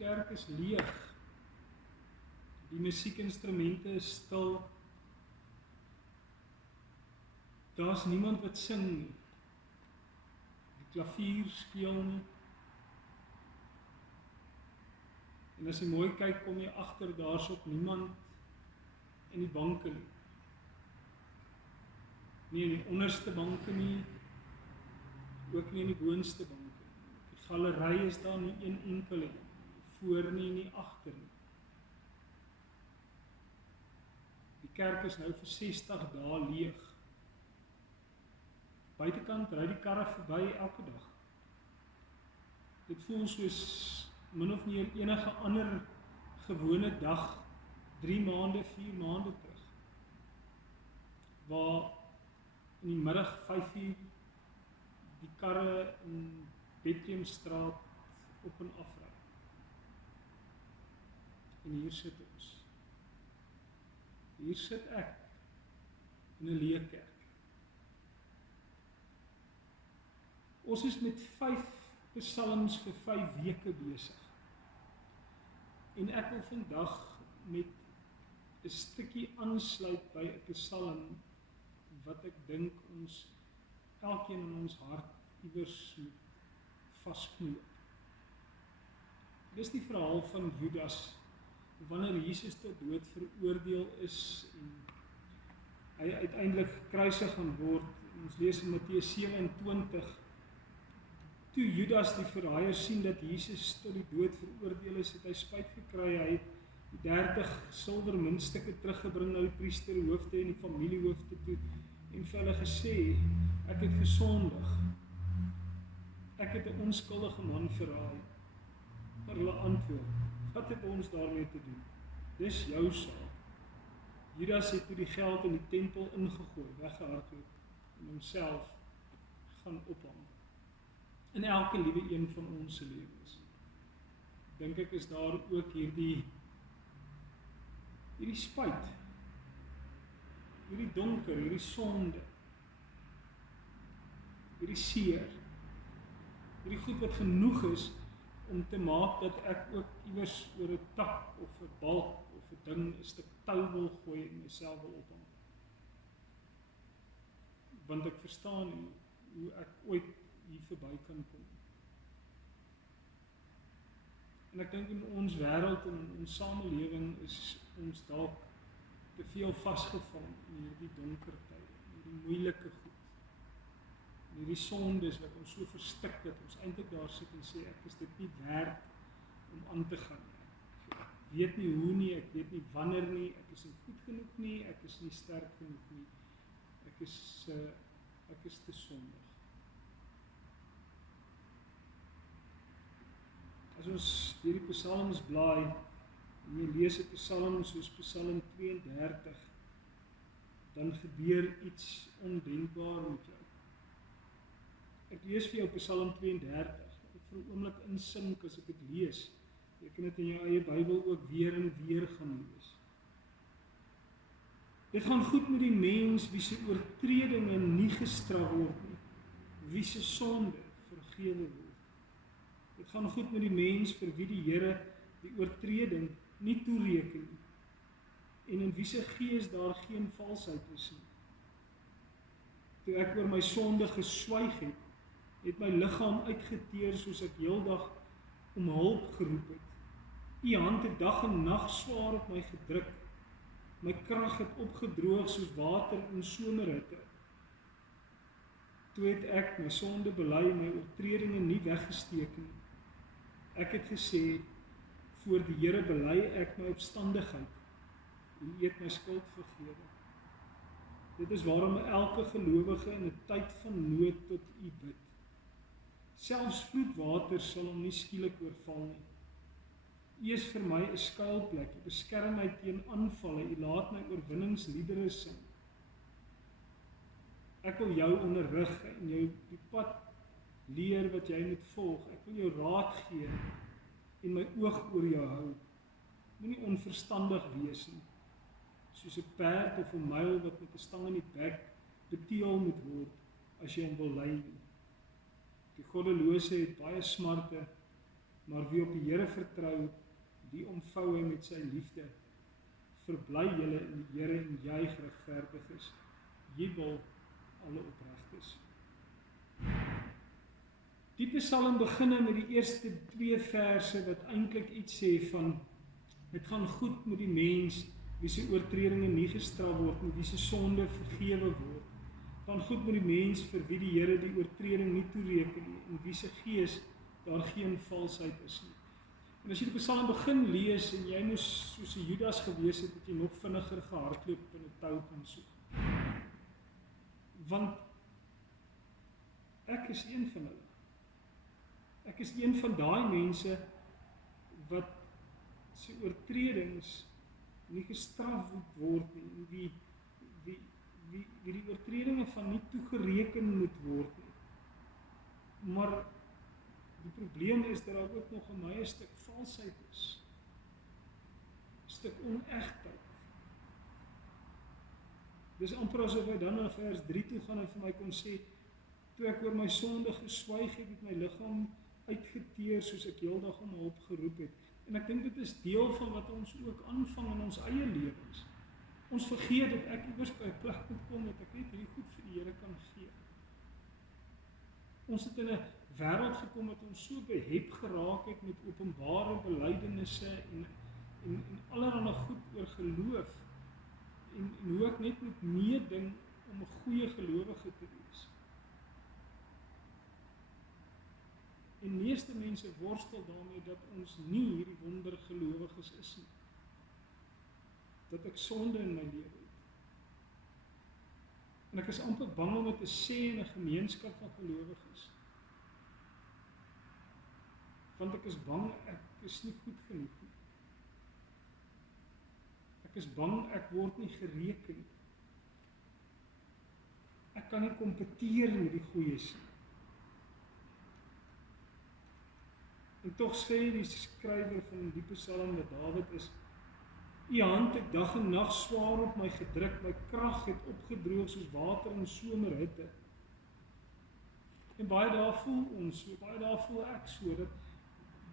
kerk is leeg. Die musiekinstrumente is stil. Daar's niemand wat sing nie. Die klavier speel nie. En as jy mooi kyk, kom jy agter, daar's ook niemand in die banke nie. Nie in die onderste banke nie, ook nie in die boonste banke nie. Die galery is daar nie een enkele nie, voor nie agter nie. Die kerk is nou vir 60 dae leeg. Buitekant ry die karre verby elke dag. Dit voel soos min of meer enige ander gewone dag, 3 maande, 4 maande terug. Waar in die middag 5 uur die karre in Bethlehemstraat op en af ry. En hier sit ons. Hier sit ek in 'n leë kerk. Ons is met 5 psalms vir 5 weke besig. En ek wil vandag met 'n stukkie aansluit by 'n psalm wat ek dink ons elkeen in ons hart iewers moet vasknoop. Dis die verhaal van Judas, wanneer Jesus tot dood veroordeel is en hy uiteindelik gekruisig gaan word. Ons lees in Matteus 27, toe Judas die verraaier sien dat Jesus tot die dood veroordeel is, het hy spyt gekry. Hy het die 30 silwer muntstukke teruggebring na die priesterhoofde en die familiehoofde toe en vir hulle gesê, ek het gesondig. Ek het 'n onskuldige man verraai. Maar hulle antwoord, wat het ons daarmee te doen? Dis jou saak. Judas het toe die geld in die tempel ingegooi, weggehardloop en homself gaan ophang. In elke liewe een van ons se lewens, dink ek, is daar ook hierdie spyt, hierdie donker, hierdie sonde, hierdie seer, hierdie goed wat genoeg is om te maak dat ek ook iewers oor 'n tak of 'n balk of 'n ding 'n stuk tou wil gooi en myself wil ophang. Want ek verstaan hoe ek ooit hier verby kan kom. En ek dink in ons wêreld en in ons samelewing is ons dalk te veel vasgevang in hierdie donker tye, in hierdie moeilike goed. En hierdie sondes wat ons so verstik dat ons eintlik daar sit en sê, ek is dit nie werd om aan te gaan nie. Ek weet nie hoe nie, ek weet nie wanneer nie, ek is nie goed genoeg nie, ek is nie sterk genoeg nie. Ek is te sondig. As ons deur die psalms blaai, en jy lees 'n psalm soos Psalm 32, dan gebeur iets ondenkbaar met jou. Ek lees vir jou Psalm 32, ek vir 'n oomblik insink as ek dit lees. Jy kan dit in jou eie Bybel ook weer en weer gaan lees. Dit gaan goed met die mens wie se oortredinge nie gestraf word nie, wie se sonde vergewe word. Dit gaan goed met die mens vir wie die Here die oortreding nie toereken nie, en in wie se gees daar geen valsheid is nie. Toe ek oor my sonde geswyg het my liggaam uitgeteer soos ek heeldag om hulp geroep het. U hand het dag en nag swaar op my gedruk. My krag het opgedroog soos water in somerhitte. Toe het ek my sonde bely, my oortredinge nie weggesteek nie. Ek het gesê, voor die Here bely ek my opstandigheid en U het my skuld vergewe. Dit is waarom elke gelowige in 'n tyd van nood tot U bid. Selfs vloedwater sal hom nie skielik oorval nie. U is vir my 'n skuilplek, U beskerm my teen aanvalle, U laat my oorwinningsliedere sing. Ek wil jou onderrig en jou die pad leer wat jy moet volg. Ek wil jou raad gee en my oog oor jou hou. Moenie onverstandig wees nie, soos 'n perd of 'n muil wat met 'n stang in die bek beteel moet word as jy hom wil lei nie. Die goddelose het baie smarte, maar wie op die Here vertrou, die omvou hy met sy liefde. Verbly julle in die Here en juig regverdiges, jubel alle opregtes. Die Psalm begin met die eerste 2 verse wat eintlik iets sê van dit gaan goed met die mens wie se oortredinge nie gestraf word nie, wie se sonde vergewe word. Dit gaan goed met die mens vir wie die Here die oortreding nie toereken nie en wie se gees daar geen valsheid is nie. En as jy die Psalm begin lees en jy moes soos 'n Judas gewees het jy nog vinniger gehardloop en 'n tou gaan soek. Want ek is een van hulle. Ek is een van daai mense wat sy oortredings nie gestraf word nie, wie die oortredinge van nie toegereken moet word nie. Maar die probleem is dat daar ook nog in my 'n stuk valsheid is. 'n Stuk onegtheid. Dis amper asof hy dan na vers 3 toe gaan en vir my kon sê, toe ek oor my sonde geswyg het my liggaam uitgeteer soos ek heeldag om hulp geroep het. En ek dink dit is deel van wat ons ook aanvang in ons eie lewens. Ons vergeet dat ek iewers by 'n plek moet kom dat ek net hierdie goed vir die Here kan gee. Ons het in 'n wêreld gekom dat ons so behep geraak het met openbare belydenisse en allerlei goed oor geloof en hoe ek net moet meeding om 'n goeie gelowige te wees. En meeste mense worstel daarmee dat ons nie hierdie wondergelowiges is nie. Dat ek sonde in my lewe het. En ek is amper bang om dit te sê in 'n gemeenskap van gelowiges. Want ek is bang ek is nie goed genoeg nie. Ek is bang ek word nie gereken nie. Ek kan nie kompeteer met die goeies nie. En tog sê die skrywer van die Psalm dat Dawid is, U hand het dag en nag swaar op my gedruk, my krag het opgedroog soos water in somerhitte. En baie dae voel ons so, baie dae voel ek so,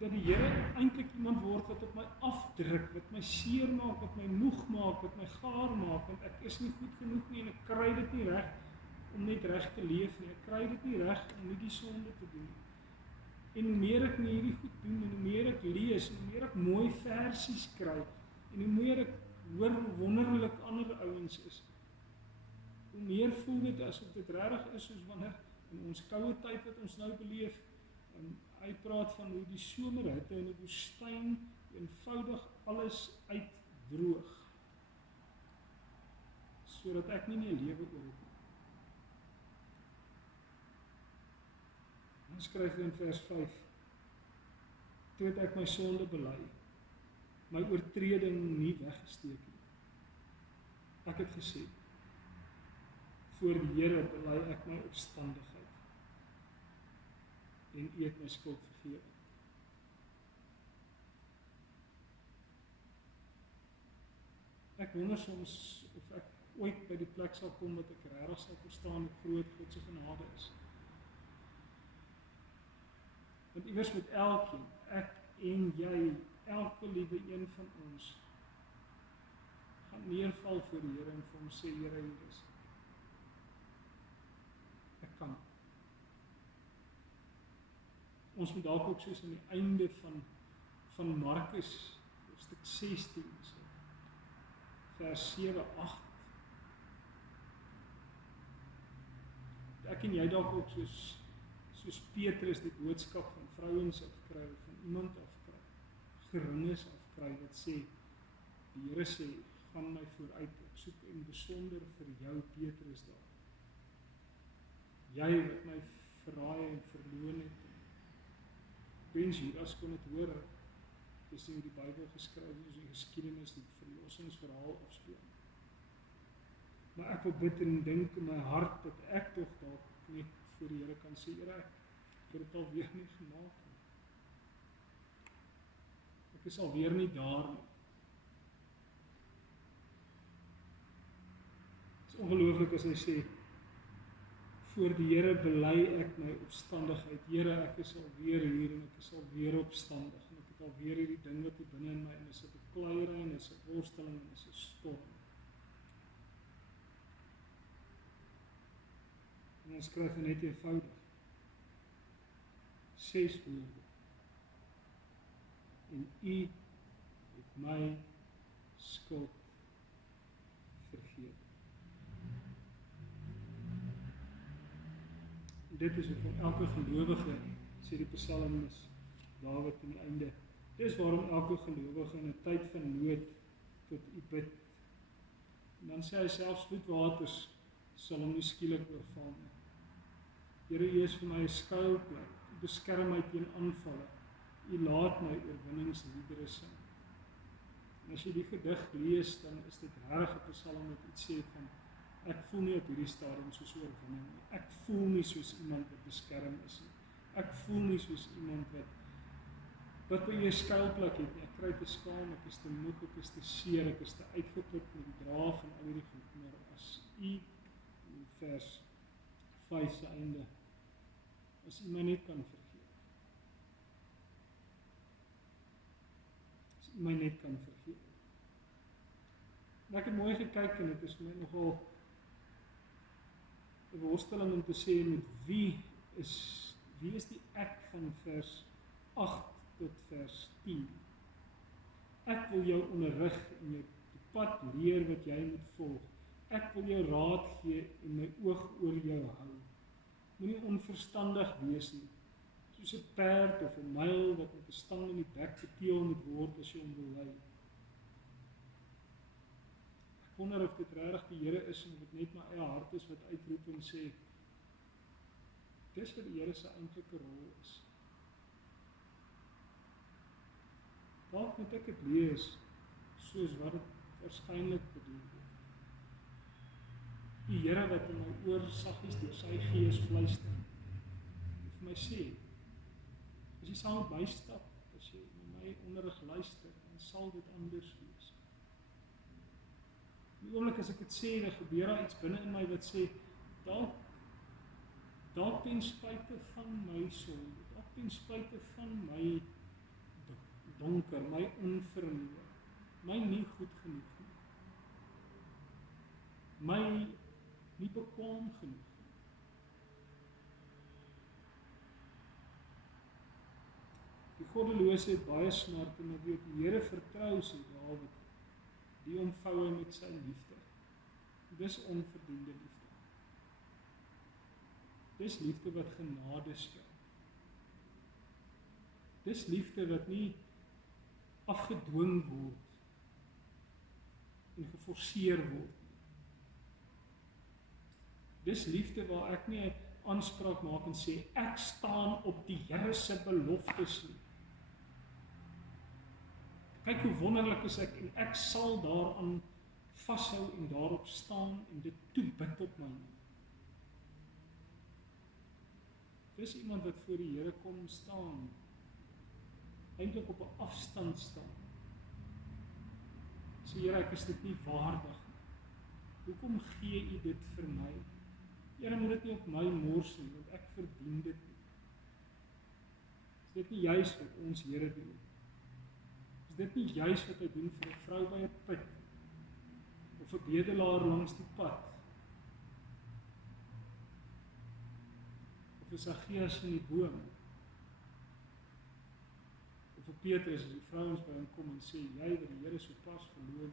dat die Here eintlik iemand word wat op my afdruk, wat my seer maak, wat my moeg maak, wat my gaar maak, want ek is nie goed genoeg nie en ek kry dit nie reg om net reg te leef nie, ek kry dit nie reg om nie die sonde te doen nie. En hoe meer ek nie hierdie goed doen, en hoe meer ek lees, en hoe meer ek mooi versies kry, en hoe meer ek hoor hoe wonderlik ander ouens is, hoe meer voel dit asof dit regtig is soos wanneer in ons koue tyd wat ons nou beleef, hy praat van hoe die somerhitte in die woestyn eenvoudig alles uitdroog, sodat ek nie meer lewe oor het nie. Dan skryf hy in vers 5, toe het ek my sonde bely, my oortreding nie weggesteek nie. Ek het gesê, voor die Here bely ek my opstandigheid, en U het my skuld vergewe. Ek wonder soms of ek ooit by die plek sal kom dat ek regtig sal verstaan hoe groot God se genade is. Want iewers met elkeen, ek en jy, elke liewe een van ons, gaan neerval voor die Here en vir hom sê, Here, hier is. Ek kan. Ons moet dalk ook soos aan die einde van Markus, hoofstuk 16, vers 7, 8. Ek en jy dalk ook soos Petrus die boodskap van vrouens afkry, van iemand afkry, geringes afkry, wat sê, die Here sê, gaan my vooruit, ek soek en besonder vir jou Petrus daar. Jy wat my verraai en verloon het, wens Judas kon het hoor, dis nie die Bybel geskryf, is die geskiedenis, die verlossingsverhaal afspeel. Maar ek wil bid en dink in my hart, dat ek toch dalk net voor die Here kan sê, Here, ek het dit alweer nie gemaak nie. Ek is alweer nie daar nie. Het is ongelooflik as hy sê, Voor die Here bely ek my opstandigheid. Here, ek is alweer hier en ek is alweer opstandig. En ek het alweer hierdie ding wat hier binne in my en is 'n bekleierery en is 'n worsteling en is 'n storm. En ons skryf net eenvoudig 6 woorde. En U het my skuld vergeef. Dit is ook van elke gelowige, sê die psalmis Dawid aan die einde. Dis waarom elke gelowige in 'n tyd van nood tot U bid. En dan sê hy selfs vloedwaters sal hom nie skielik oorval nie. Here, U is vir my 'n skuilplek. U beskerm my teen aanvalle. U laat my oorwinningsliedere sing. En as jy die gedig lees, dan is dit regtig 'n psalm wat iets sê van ek voel nie op hierdie stadium soos oorwinning nie. Ek voel nie soos iemand wat beskerm is nie. Ek voel nie soos iemand wat by jou skuilplek het nie. Ek kry te skaam, ek is te moeg, ek is te seer, ek is te uitgeput met die dra van al hierdie goed. Maar as U, in vers 5 se einde, as U my net kan vergeef. As U my net kan vergeef. En ek het mooi gekyk en dit is my nogal 'n worsteling om te sê met wie is die ek van vers 8 tot vers 10. Ek wil jou onderrig en jou die pad leer wat jy moet volg. Ek wil jou raad gee en my oog oor jou hou. Moenie onverstandig wees nie, soos 'n perd of 'n myl wat met 'n stang in die bek geteel moet word as jy hom wil lei. Ek wonder of dit regtig die Here is en of dit net my eie hart is wat uitroep en sê, dis wat die Here se eintlike rol is. Dalk moet ek dit lees, soos wat dit waarskynlik bedoel word. Die Here wat in my oor saggies deur sy gees fluister, en vir my sê, as jy saam met my stap, as jy na my onderrig luister, dan sal dit anders wees. Die oomblik as ek dit sê, dan gebeur daar iets binne in my wat sê, dalk ten spyte van my sonde, dalk ten spyte van my donker, my onvermoë, my nie goed genoeg nie, my nie bekwaam genoeg nie. Die goddelose het baie smart en wie op die Here vertrou, sê Dawid, die omvou hy met sy liefde. Dis onverdiende liefde. Dis liefde wat genade stel. Dis liefde wat nie afgedwing word en geforseer word. Dis liefde waar ek nie 'n aanspraak maak en sê, ek staan op die Here se beloftes nie. Kyk hoe wonderlik is ek en ek sal daaraan vashou en daarop staan en dit toebid op my. Dis iemand wat voor die Here kom staan, eintlik op 'n afstand staan. Sê, Here, ek is dit nie waardig nie. Hoekom gee U dit vir my? Here, moet dit nie op my mors nie, want ek verdien dit nie. Is dit nie juis wat ons Here doen? Is dit nie juis wat hy doen vir 'n vrou by 'n put, of 'n bedelaar langs die pad, of 'n Saggeus in die boom, of 'n Petrus as die vrouens by hom kom en sê, jy wat die Here so pas verloor.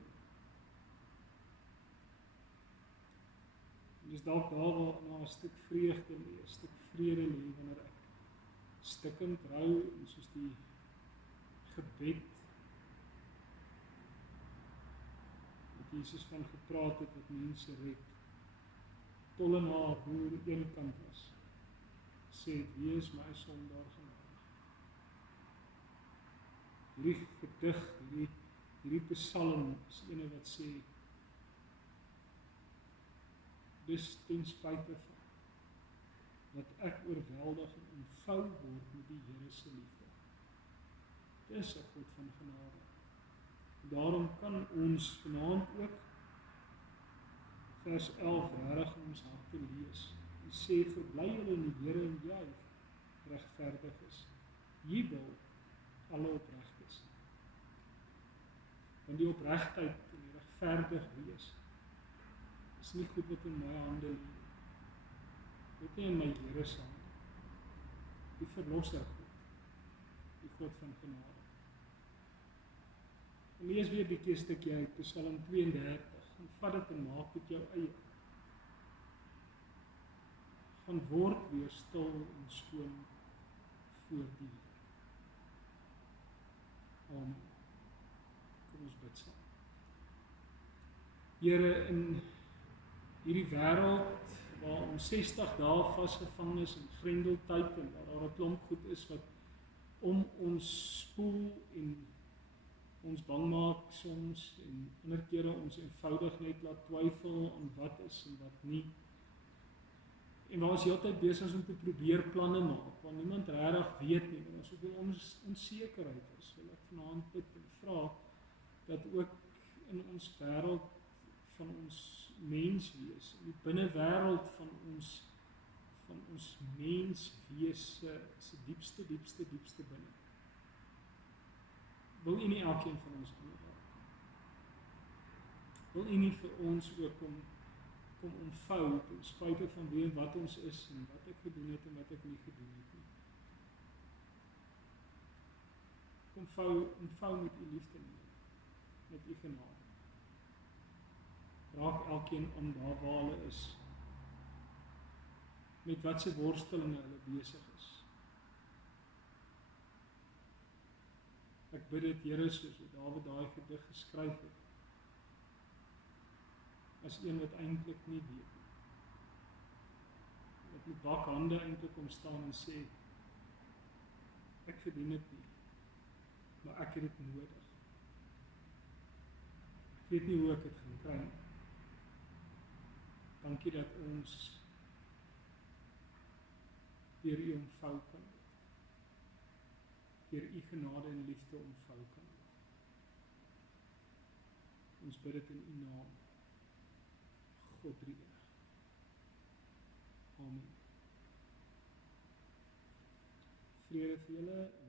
En dis dalk daar waar 'n stuk vreugde lê, 'n stuk vrede lê wanneer ek stikkend rou en soos die gebed wat Jesus van gepraat het wat mense red. Tollenaar hoe aan die een kant was, sê, wees my sondaar genadig. Hierdie gedig, hierdie psalm is ene wat sê, dis ten spyte van dat ek oorweldig en omvou word met die Here se liefde. Dis 'n God van genade. Daarom kan ons vanaand ook vers 11 regtig in ons harte lees. Hy sê verbly julle in die Here en juig, regverdig is. Jubel alle opregtes. Want die opregtheid en die regverdig wees is nie goed wat in my hande lê. Dit nie in my Here se hande. Die verlosser God, die God van genade. En lees weer 'n bietjie 'n stukkie uit Psalm 32 en vat dit en maak dit jou eie. Gaan word weer stil en skoon voor die Here. Amen. Kom ons bid saam. Here, in hierdie wêreld waar ons 60 dae vasgevang is in grendeltyd en waar daar 'n klomp goed is wat om ons spoel en ons bang maak soms en ander kere ons eenvoudig net laat twyfel aan wat is en wat nie. En waar ons heeltyd besig is om te probeer planne maak, waar niemand regtig weet nie, en ons soveel onsekerheid is, wil ek vanaand bid en vra dat ook in ons wêreld van ons menswees, in die binnewêreld van ons menswese se diepste binne. Wil U nie elkeen van ons aanraak? Wil U nie vir ons ook kom ontvou ten spyte van wie en wat ons is en wat ek gedoen het en wat ek nie gedoen het nie. Ontvou met U liefde met U genade. Raak elkeen aan daar waar hulle is, met wat se worstelinge hulle besig is. Ek bid dit, Here, soos Dawid daai gedig geskryf het, as een wat eintlik nie weet nie. Wat met bakhande eintlik kom staan en sê, ek verdien dit nie, maar ek het dit nodig. Ek weet nie hoe ek dit gaan kry nie. Dankie dat ons deur U ontvou kan word. Deur U genade en liefde ontvou kan word. Ons bid dit in U naam. God drie-enig. Amen. Vrede vir julle.